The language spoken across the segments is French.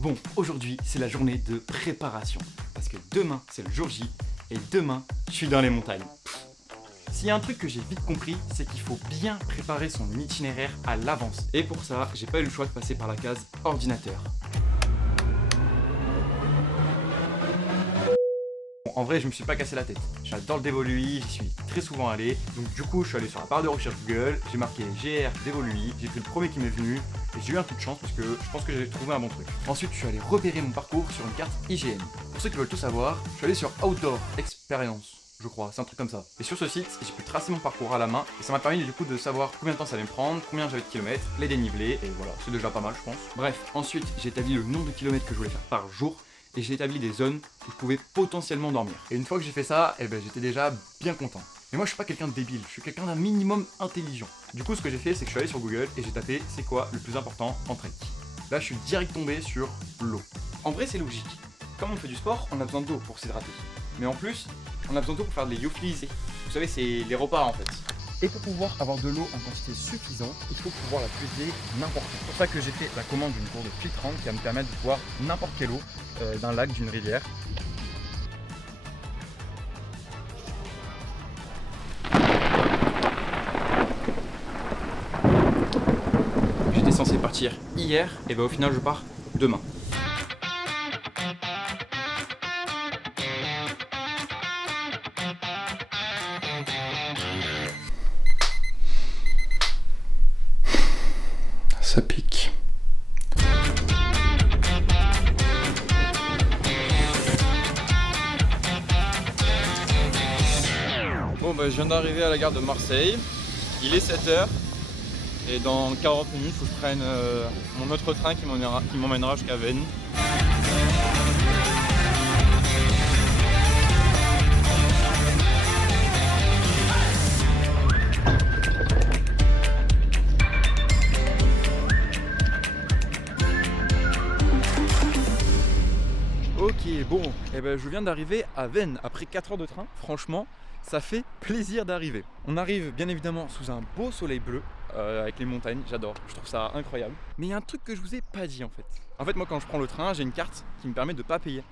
Bon, aujourd'hui, c'est la journée de préparation. Parce que demain, c'est le jour J. Et demain, je suis dans les montagnes. S'il y a un truc que j'ai vite compris, c'est qu'il faut bien préparer son itinéraire à l'avance. Et pour ça, j'ai pas eu le choix de passer par la case ordinateur. Bon, en vrai, je me suis pas cassé la tête. J'adore le Devolui, j'y suis très souvent allé. Donc du coup, je suis allé sur la barre de recherche Google, j'ai marqué GR Devolui, j'ai pris le premier qui m'est venu. Et j'ai eu un coup de chance parce que je pense que j'ai trouvé un bon truc. Ensuite, je suis allé repérer mon parcours sur une carte IGN. Pour ceux qui veulent tout savoir, je suis allé sur Outdoor Experience, je crois, c'est un truc comme ça. Et sur ce site, j'ai pu tracer mon parcours à la main et ça m'a permis du coup de savoir combien de temps ça allait me prendre, combien j'avais de kilomètres, les dénivelés, et voilà, c'est déjà pas mal je pense. Bref, ensuite, j'ai établi le nombre de kilomètres que je voulais faire par jour et j'ai établi des zones où je pouvais potentiellement dormir. Et une fois que j'ai fait ça, j'étais déjà bien content. Mais moi je suis pas quelqu'un de débile, je suis quelqu'un d'un minimum intelligent. Du coup ce que j'ai fait c'est que je suis allé sur Google et j'ai tapé c'est quoi le plus important en trek. Là je suis direct tombé sur l'eau. En vrai c'est logique. Comme on fait du sport, on a besoin d'eau pour s'hydrater. Mais en plus, on a besoin d'eau pour faire des lyophilisés. Vous savez c'est les repas en fait. Et pour pouvoir avoir de l'eau en quantité suffisante, il faut pouvoir la puiser n'importe où. C'est pour ça que j'ai fait la commande d'une gourde filtrante qui va me permettre de boire n'importe quelle eau d'un lac, d'une rivière. J'étais censé partir hier, et au final je pars demain. Ça pique. Bon je viens d'arriver à la gare de Marseille, il est 7h et dans 40 minutes il faut que je prenne mon autre train qui m'emmènera jusqu'à Veynes. Ok, bon, je viens d'arriver à Veynes après 4 heures de train. Franchement, ça fait plaisir d'arriver. On arrive bien évidemment sous un beau soleil bleu avec les montagnes, j'adore, je trouve ça incroyable. Mais il y a un truc que je vous ai pas dit en fait. En fait, moi quand je prends le train, j'ai une carte qui me permet de pas payer.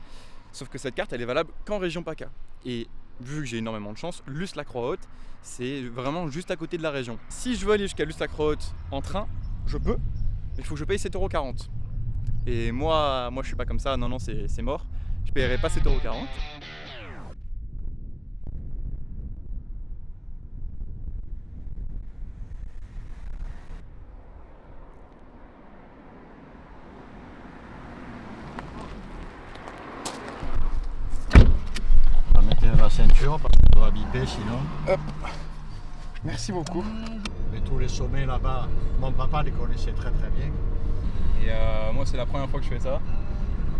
Sauf que cette carte, elle est valable qu'en région PACA. Et vu que j'ai énormément de chance, Luce-la-Croix-Haute, c'est vraiment juste à côté de la région. Si je veux aller jusqu'à Luce-la-Croix-Haute en train, je peux, mais il faut que je paye 7,40 €. Et moi je suis pas comme ça, non c'est mort, je paierai pas 7,40 €. On va mettre la ceinture parce qu'on doit biper sinon. Hop. Merci beaucoup. Mais tous les sommets là-bas, mon papa les connaissait très très bien. Et moi c'est la première fois que je fais ça,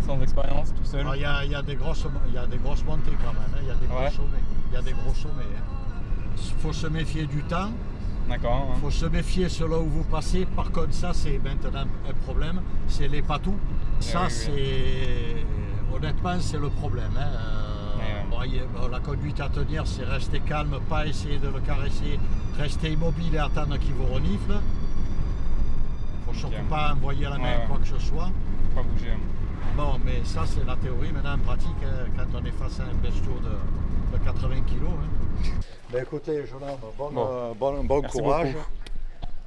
sans expérience, tout seul. Il y a des grosses montées quand même, hein. Il y a des gros sommets. Il y a des gros sommets. Il faut se méfier du temps. D'accord. Il faut se méfier sur là où vous passez. Par contre, ça c'est maintenant un problème, c'est les patous. Ça c'est honnêtement c'est le problème. La conduite à tenir, c'est rester calme, pas essayer de le caresser, rester immobile et attendre qu'il vous renifle. Il ne faut surtout pas envoyer la main quoi que ce soit. Pas bouger. Bon, mais ça c'est la théorie. Maintenant en pratique, quand on est face à un bestiau de 80 kg. Ben écoutez, jeune homme, bon courage. Beaucoup.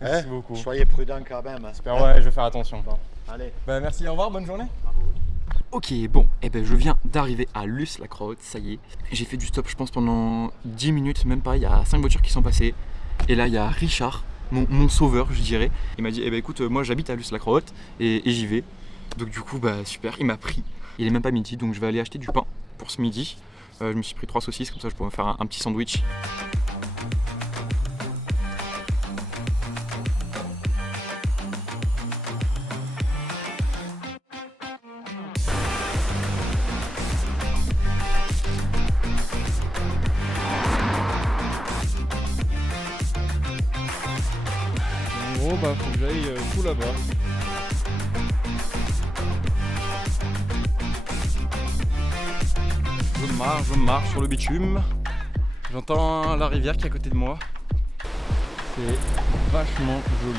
Merci beaucoup. Soyez prudent quand même. Super, ouais, je vais faire attention. Bon, allez. Merci, au revoir, bonne journée. Ok, bon, je viens d'arriver à Luce-la-Croix-Haute, ça y est. J'ai fait du stop, je pense, pendant 10 minutes, même pas, il y a 5 voitures qui sont passées. Et là, il y a Richard, mon sauveur, je dirais. Il m'a dit, écoute, moi j'habite à Luce-la-Croix-Haute et j'y vais. Donc du coup, super, il m'a pris. Il est même pas midi, donc je vais aller acheter du pain pour ce midi. Je me suis pris 3 saucisses, comme ça je pourrais me faire un petit sandwich. En gros, faut que j'aille tout là-bas. Je marche sur le bitume. J'entends la rivière qui est à côté de moi. C'est vachement joli.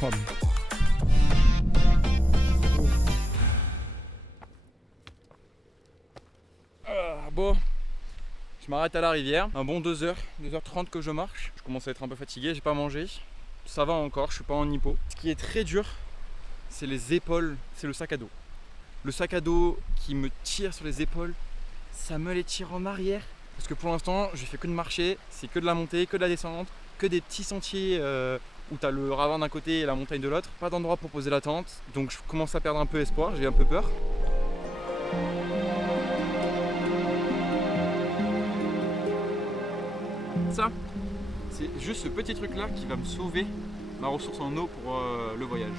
Oh, bon, je m'arrête à la rivière, un bon 2h, 2h30 que je marche. Je commence à être un peu fatigué, j'ai pas mangé. Ça va encore, je suis pas en hypo. Ce qui est très dur, c'est les épaules, c'est le sac à dos. Le sac à dos qui me tire sur les épaules, ça me les tire en arrière. Parce que pour l'instant, je fais que de marcher, c'est que de la montée, que de la descente, que des petits sentiers où tu as le ravin d'un côté et la montagne de l'autre. Pas d'endroit pour poser la tente, donc je commence à perdre un peu espoir, j'ai un peu peur. Ça, c'est juste ce petit truc là qui va me sauver ma ressource en eau pour le voyage.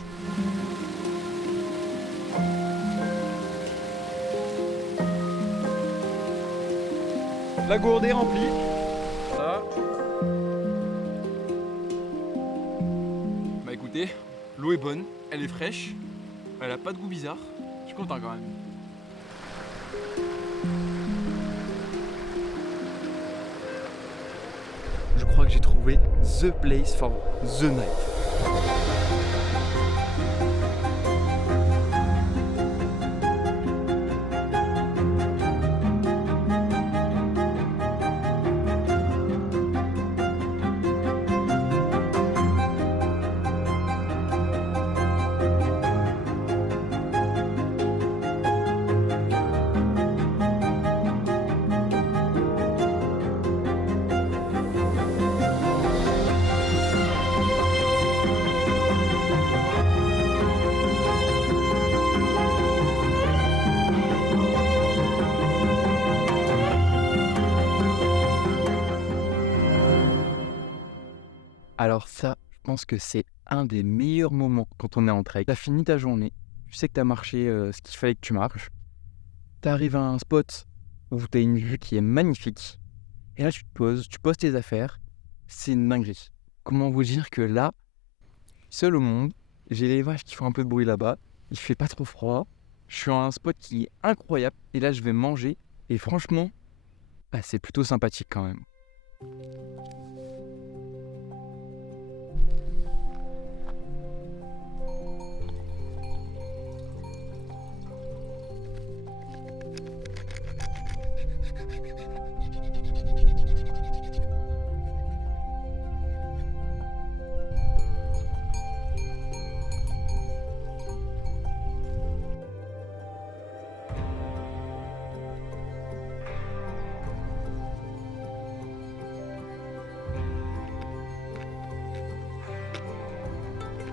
La gourde est remplie. Ça. Bah écoutez, l'eau est bonne, elle est fraîche, elle a pas de goût bizarre. Je suis content quand même. Je crois que j'ai trouvé the place for the night. Alors ça, je pense que c'est un des meilleurs moments quand on est en trek. T'as fini ta journée, tu sais que t'as marché ce qu'il fallait que tu marches. T'arrives à un spot où t'as une vue qui est magnifique. Et là, tu te poses, tu poses tes affaires. C'est une dinguerie. Comment vous dire que là, seul au monde, j'ai les vaches qui font un peu de bruit là-bas. Il fait pas trop froid. Je suis à un spot qui est incroyable. Et là, je vais manger. Et franchement, bah, c'est plutôt sympathique quand même.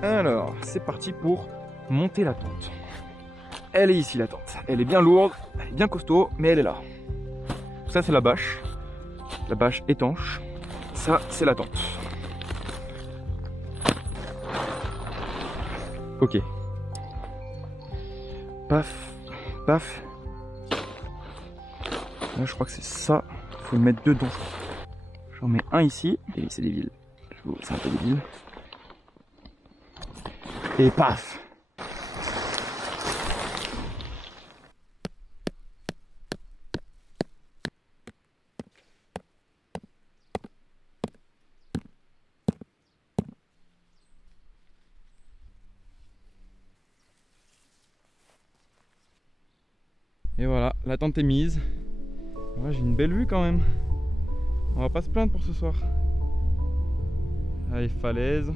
Alors, c'est parti pour monter la tente. Elle est ici la tente. Elle est bien lourde, elle est bien costaud, mais elle est là. Ça c'est la bâche étanche. Ça c'est la tente. Ok. Paf, paf. Là je crois que c'est ça. Faut le mettre dedans. J'en mets un ici. Et c'est des villes. C'est un peu des villes. Et paf! Et voilà, la tente est mise. Ouais, j'ai une belle vue quand même. On va pas se plaindre pour ce soir. Allez, falaise.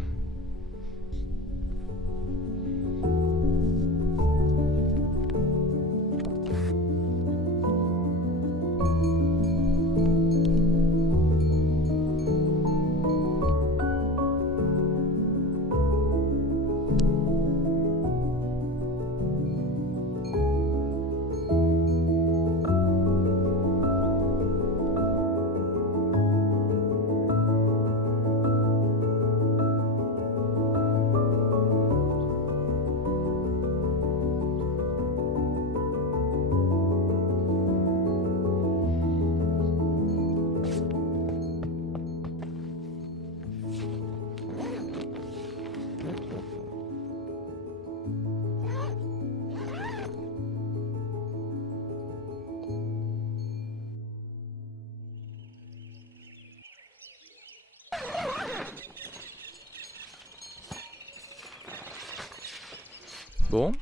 Bon,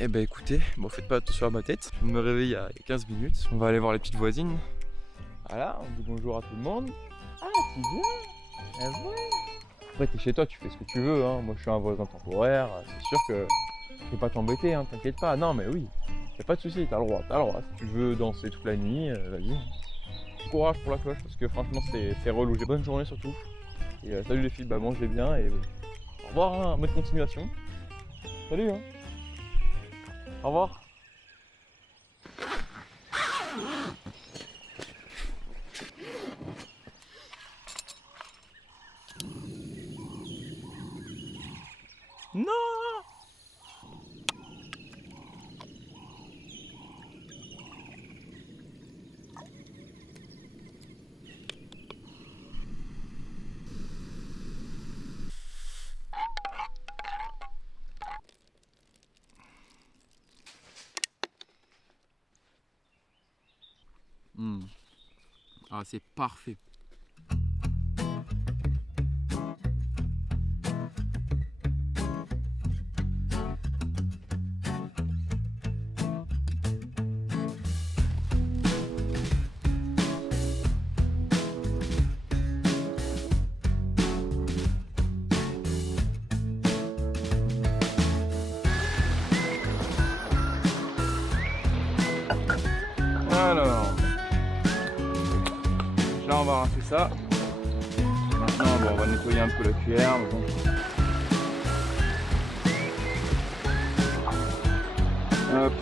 eh ben écoutez, bon faites pas attention à ma tête. Je me réveille il y a 15 minutes. On va aller voir les petites voisines. Voilà, on dit bonjour à tout le monde. Ah, tu viens? Ah ouais. Après t'es chez toi, tu fais ce que tu veux, hein. Moi je suis un voisin temporaire, c'est sûr que je vais pas t'embêter, hein, t'inquiète pas. Non mais oui, y a pas de souci, t'as le droit. Si tu veux danser toute la nuit, vas-y. Courage pour la cloche parce que franchement c'est relou. J'ai bonne journée surtout. Et salut les filles, bah mangez bien et au revoir, hein, bonne continuation. Salut hein. Au revoir. Non. Ah, c'est parfait. Alors, là on va rincer ça. Maintenant bon, on va nettoyer un peu la cuillère. Mais bon. Hop.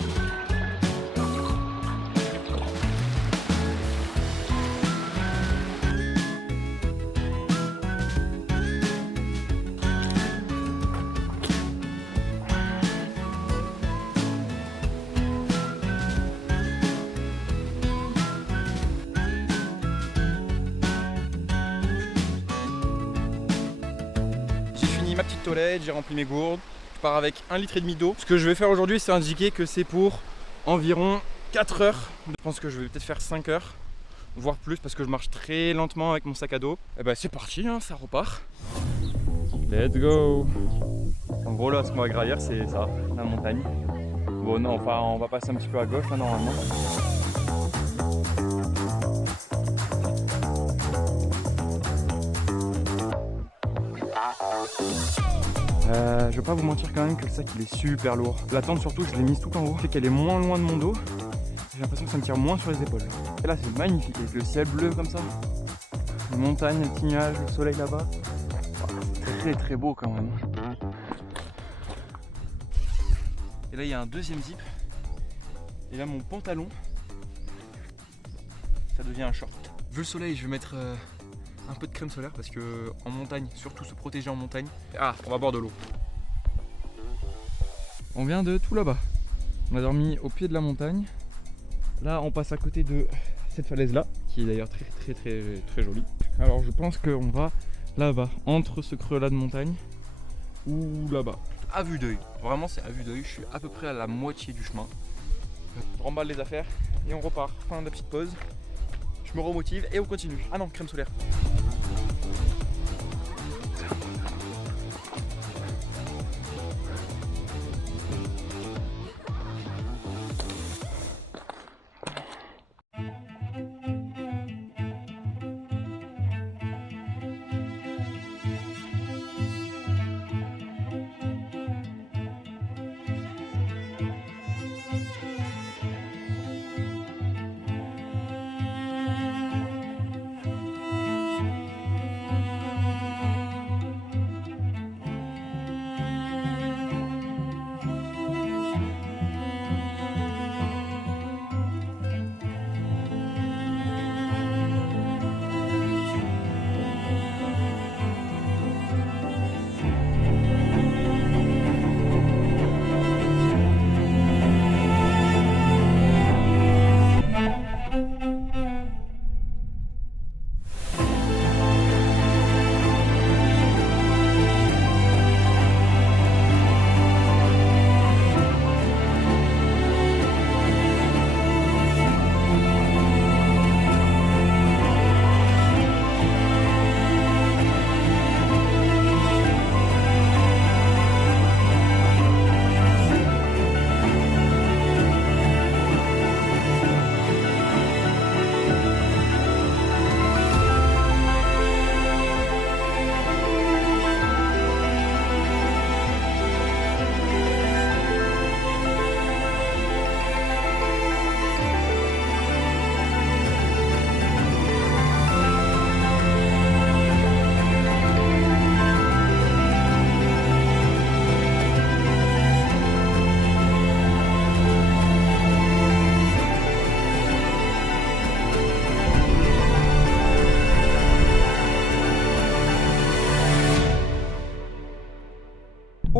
Ma petite toilette, j'ai rempli mes gourdes, je pars avec 1,5 litre d'eau. Ce que je vais faire aujourd'hui, c'est indiquer que c'est pour environ 4 heures. Je pense que je vais peut-être faire 5 heures, voire plus, parce que je marche très lentement avec mon sac à dos. Et bah c'est parti, hein, ça repart. Let's go. En gros là, ce qu'on va gravir, c'est ça, la montagne. Bon non, enfin on va passer un petit peu à gauche là normalement. Je vais pas vous mentir quand même que le sac il est super lourd. La tente surtout je l'ai mise tout en haut, fait qu'elle est moins loin de mon dos. J'ai l'impression que ça me tire moins sur les épaules. Et là c'est magnifique, avec le ciel bleu comme ça. Les montagnes, les petits nuages, le soleil là-bas. C'est très très beau quand même. Et là il y a un deuxième zip. Et là mon pantalon, ça devient un short. Vu le soleil, je vais mettre un peu de crème solaire parce que en montagne, surtout se protéger en montagne. Ah, on va boire de l'eau. On vient de tout là-bas. On a dormi au pied de la montagne. Là, on passe à côté de cette falaise-là, qui est d'ailleurs très jolie. Alors, je pense qu'on va là-bas, entre ce creux-là de montagne, ou là-bas. À vue d'œil. Vraiment, c'est à vue d'œil. Je suis à peu près à la moitié du chemin. Je remballe les affaires et on repart. Fin de la petite pause. Je me remotive et on continue. Ah non, crème solaire.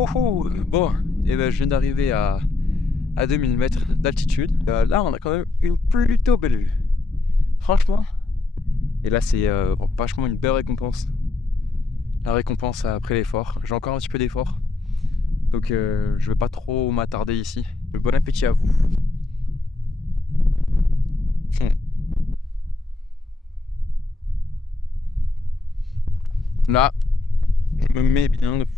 Wouhou. Bon, et ben je viens d'arriver à 2000 mètres d'altitude. Là, on a quand même une plutôt belle vue. Franchement. Et là, c'est vachement une belle récompense. La récompense après l'effort. J'ai encore un petit peu d'effort. Donc, je vais pas trop m'attarder ici. Bon appétit à vous. Là, je me mets bien de fou.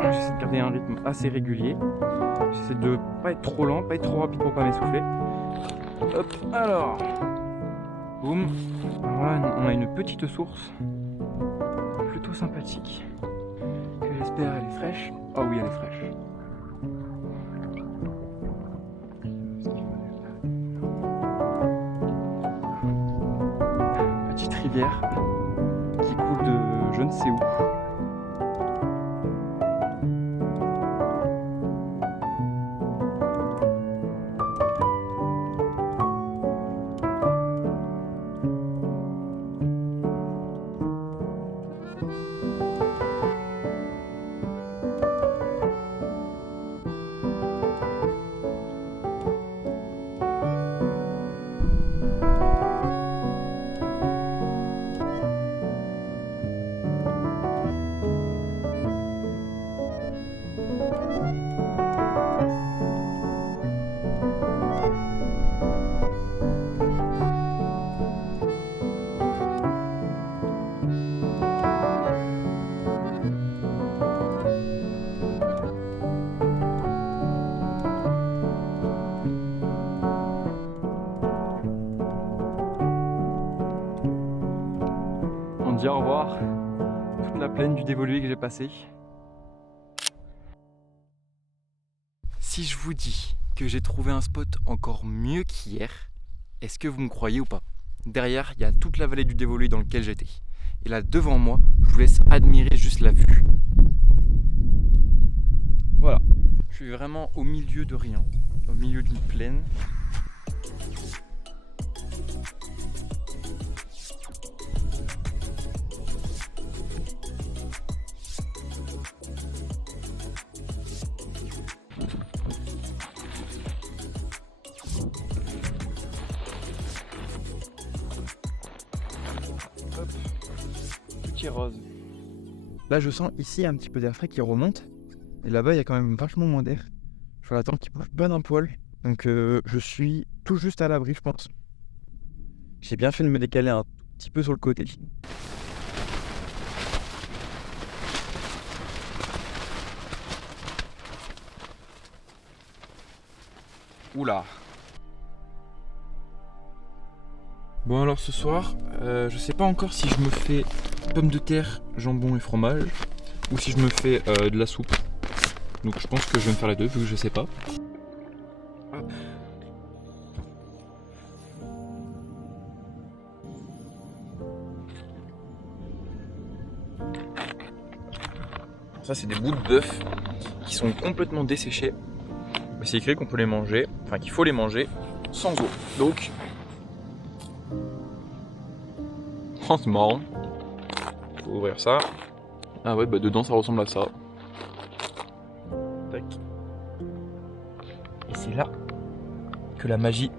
J'essaie de garder un rythme assez régulier. J'essaie de pas être trop lent, pas être trop rapide pour pas m'essouffler. Hop, alors. Boum. Voilà, on a une petite source plutôt sympathique. Que j'espère elle est fraîche. Oh oui, elle est fraîche. Petite rivière qui coule de je ne sais où. On dit au revoir toute la plaine du dévolué que j'ai passé. Si je vous dis que j'ai trouvé un spot encore mieux qu'hier, est-ce que vous me croyez ou pas? Derrière, il y a toute la vallée du dévolué dans laquelle j'étais. Et là, devant moi, je vous laisse admirer juste la vue. Voilà, je suis vraiment au milieu de rien, au milieu d'une plaine. Hop, petit rose. Là, je sens ici un petit peu d'air frais qui remonte. Et là-bas, il y a quand même vachement moins d'air. Je vais attendre qu'il bouge bien un poil. Donc, je suis tout juste à l'abri, je pense. J'ai bien fait de me décaler un petit peu sur le côté. Oula. Bon alors ce soir, je sais pas encore si je me fais pommes de terre, jambon et fromage ou si je me fais de la soupe. Donc je pense que je vais me faire les deux vu que je sais pas. Hop. Ça c'est des bouts de bœuf qui sont complètement desséchés. Mais c'est écrit qu'on peut les manger, enfin qu'il faut les manger sans eau. Donc c'est marrant. Faut ouvrir ça. Ah ouais, bah dedans ça ressemble à ça. Tac. Et c'est là que la magie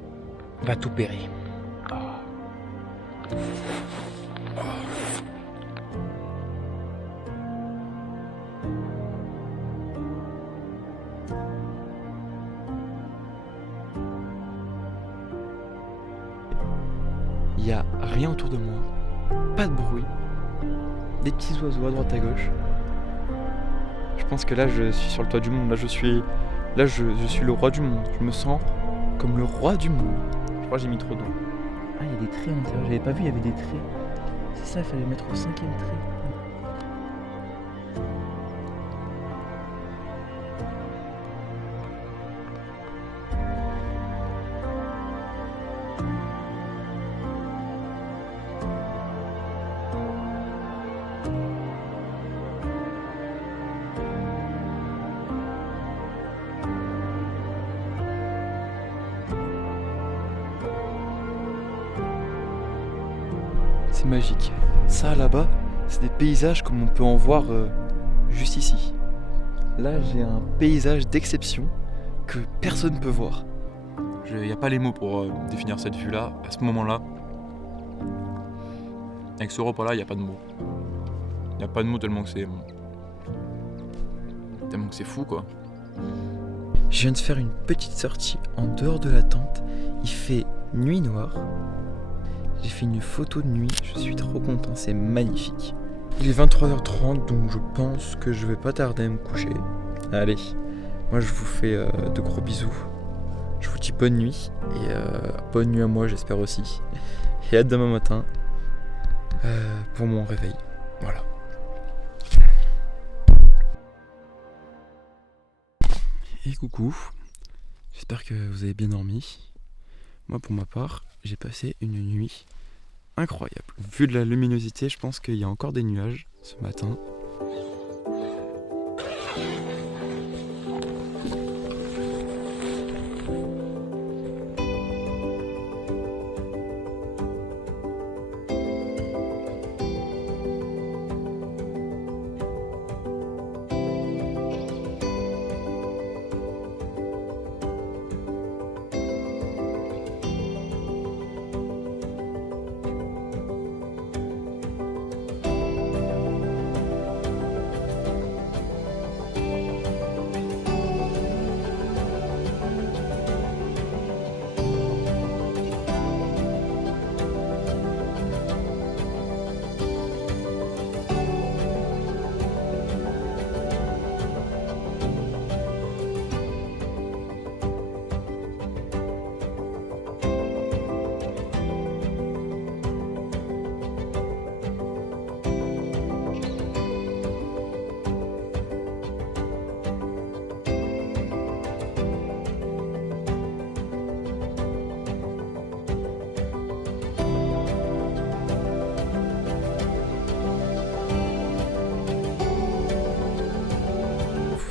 va t'opérer. Ah. Ah. Il n'y a rien autour de moi. Pas de bruit, des petits oiseaux à droite à gauche. Je pense que là je suis sur le toit du monde, je suis le roi du monde. Je me sens comme le roi du monde. Je crois que j'ai mis trop d'eau. Ah, il y a des traits à l'intérieur, j'avais pas vu, il y avait des traits. C'est ça, il fallait mettre au 5e trait. C'est magique. Ça là-bas, c'est des paysages comme on peut en voir juste ici. Là, j'ai un paysage d'exception que personne ne peut voir. Il n'y a pas les mots pour définir cette vue-là, à ce moment-là. Avec ce repas-là, il n'y a pas de mots. Il n'y a pas de mots tellement que c'est fou, quoi. Je viens de faire une petite sortie en dehors de la tente. Il fait nuit noire. J'ai fait une photo de nuit. Je suis trop content, c'est magnifique. Il est 23h30, donc je pense que je vais pas tarder à me coucher. Allez, moi je vous fais de gros bisous. Je vous dis bonne nuit et bonne nuit à moi, j'espère aussi. Et à demain matin pour mon réveil. Voilà. Et coucou, j'espère que vous avez bien dormi. Moi pour ma part, j'ai passé une nuit incroyable. Vu de la luminosité, je pense qu'il y a encore des nuages ce matin.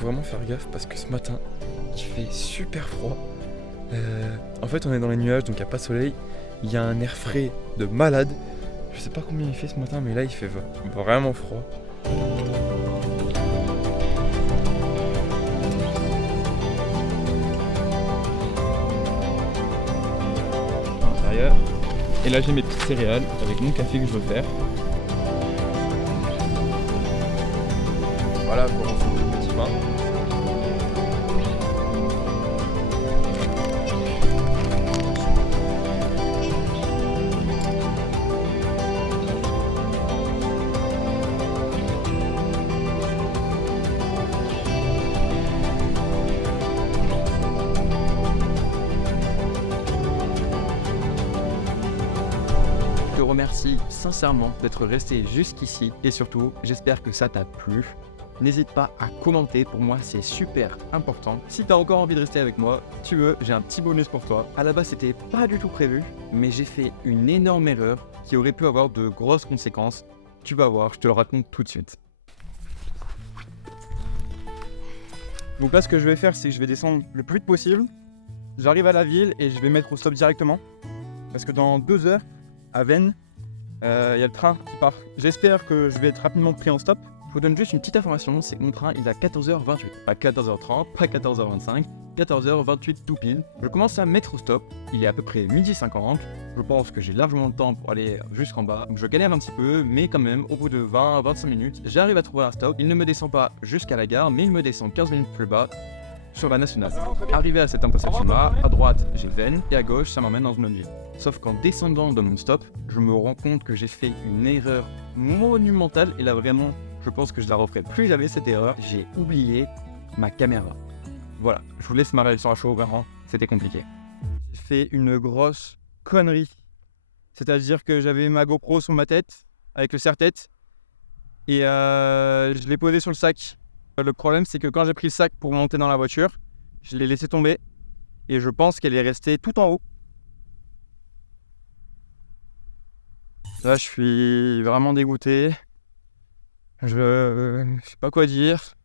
Vraiment faire gaffe parce que ce matin il fait super froid. En fait on est dans les nuages donc il n'y a pas de soleil. Il y a un air frais de malade. Je sais pas combien il fait ce matin mais là il fait vraiment froid. À l'intérieur. Et là j'ai mes petites céréales avec mon café que je veux faire. Voilà pour mon petit pain. Je te remercie sincèrement d'être resté jusqu'ici et surtout j'espère que ça t'a plu. N'hésite pas à commenter, pour moi c'est super important. Si t'as encore envie de rester avec moi, tu veux, j'ai un petit bonus pour toi. À la base c'était pas du tout prévu, mais j'ai fait une énorme erreur qui aurait pu avoir de grosses conséquences. Tu vas voir, je te le raconte tout de suite. Donc là ce que je vais faire c'est que je vais descendre le plus vite possible. J'arrive à la ville et je vais mettre au stop directement. Parce que dans 2 heures, à Veynes, il y a le train qui part. J'espère que je vais être rapidement pris en stop. Je vous donne juste une petite information, c'est que mon train il est à 14h28, pas 14h30, pas 14h25, 14h28 tout pile. Je commence à me mettre au stop, il est à peu près 12h50, je pense que j'ai largement le temps pour aller jusqu'en bas, donc je galère un petit peu, mais quand même, au bout de 20-25 minutes, j'arrive à trouver un stop. Il ne me descend pas jusqu'à la gare, mais il me descend 15 minutes plus bas, sur la nationale. Arrivé à cette intersection-là, à droite j'ai Veynes et à gauche ça m'emmène dans une autre ville. Sauf qu'en descendant de mon stop, je me rends compte que j'ai fait une erreur monumentale et là vraiment, je pense que je la referai plus jamais cette erreur. J'ai oublié ma caméra. Voilà, je vous laisse ma réaction à chaud, vraiment, c'était compliqué. J'ai fait une grosse connerie. C'est-à-dire que j'avais ma GoPro sur ma tête, avec le serre-tête, et je l'ai posé sur le sac. Le problème, c'est que quand j'ai pris le sac pour monter dans la voiture, je l'ai laissé tomber, et je pense qu'elle est restée tout en haut. Là, je suis vraiment dégoûté. Je sais pas quoi dire.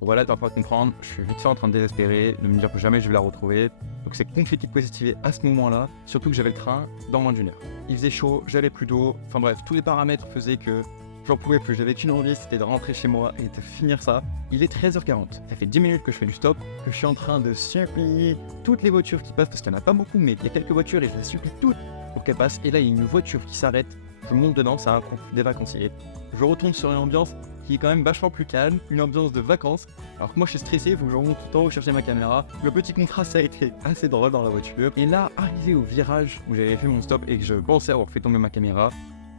Voilà, tu vas pas comprendre, je suis vite fait en train de désespérer, de me dire que jamais je vais la retrouver. Donc c'est compliqué de positiver à ce moment-là, surtout que j'avais le train dans moins d'une heure. Il faisait chaud, j'allais plus d'eau, enfin bref, tous les paramètres faisaient que j'en pouvais plus. J'avais qu'une envie, c'était de rentrer chez moi et de finir ça. Il est 13h40, ça fait 10 minutes que je fais du stop, que je suis en train de supplier toutes les voitures qui passent, parce qu'il n'y en a pas beaucoup, mais il y a quelques voitures et je les supplie toutes pour qu'elles passent. Et là, il y a une voiture qui s'arrête, je monte dedans, c'est un couple des vacanciers. Je retourne sur une ambiance qui est quand même vachement plus calme, une ambiance de vacances. Alors que moi je suis stressé, il faut que je remonte tout en haut chercher ma caméra. Le petit contraste a été assez drôle dans la voiture. Et là, arrivé au virage où j'avais fait mon stop et que je pensais avoir fait tomber ma caméra,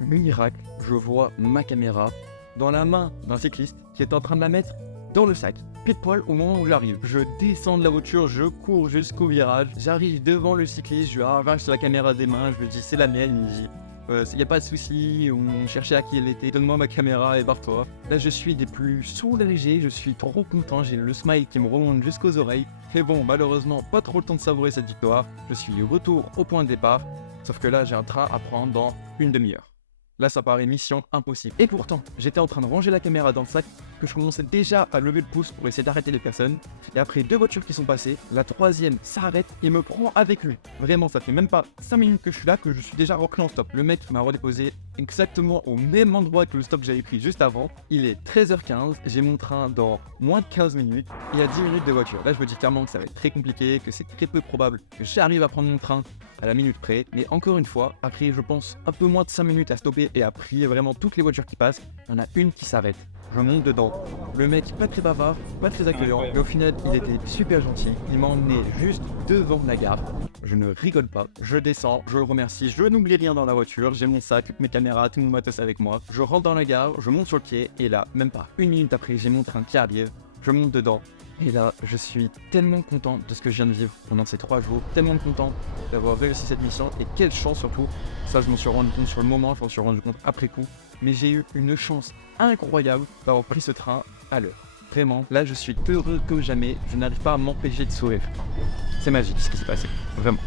miracle, je vois ma caméra dans la main d'un cycliste qui est en train de la mettre dans le sac, pile poil au moment où j'arrive. Je descends de la voiture, je cours jusqu'au virage, j'arrive devant le cycliste, je lui arrache la caméra des mains, je lui dis c'est la mienne, il me dit il n'y a pas de souci, on cherchait à qui elle était, donne-moi ma caméra et barre-toi. Là je suis des plus soulagés, je suis trop content, j'ai le smile qui me remonte jusqu'aux oreilles. Mais bon, malheureusement, pas trop le temps de savourer cette victoire, je suis retour au point de départ, sauf que là j'ai un train à prendre dans une demi-heure. Là, ça paraît mission impossible. Et pourtant, j'étais en train de ranger la caméra dans le sac, que je commençais déjà à lever le pouce pour essayer d'arrêter les personnes. Et après 2 voitures qui sont passées, la troisième s'arrête et me prend avec lui. Vraiment, ça fait même pas 5 minutes que je suis là, que je suis déjà repris en stop. Le mec m'a redéposé exactement au même endroit que le stop que j'avais pris juste avant. Il est 13h15, j'ai mon train dans moins de 15 minutes. Et il y a 10 minutes de voiture. Là, je me dis clairement que ça va être très compliqué, que c'est très peu probable que j'arrive à prendre mon train à la minute près. Mais encore une fois, après, je pense, un peu moins de 5 minutes à stopper et à prier vraiment toutes les voitures qui passent, il y en a une qui s'arrête. Je monte dedans. Le mec, pas très bavard, pas très accueillant, mais au final, il était super gentil. Il m'a emmené juste devant la gare. Je ne rigole pas. Je descends, je le remercie. Je n'oublie rien dans la voiture. J'ai mon sac, toutes mes caméras, tout mon matos avec moi. Je rentre dans la gare, je monte sur le quai. Et là, même pas une minute après, j'ai mon train qui arrive. Je monte dedans. Et là, je suis tellement content de ce que je viens de vivre pendant ces 3 jours. Tellement content d'avoir réussi cette mission. Et quelle chance surtout. Ça, je m'en suis rendu compte sur le moment, je m'en suis rendu compte après coup. Mais j'ai eu une chance incroyable d'avoir pris ce train à l'heure. Vraiment, là, je suis heureux comme jamais. Je n'arrive pas à m'empêcher de sourire. C'est magique ce qui s'est passé. Vraiment.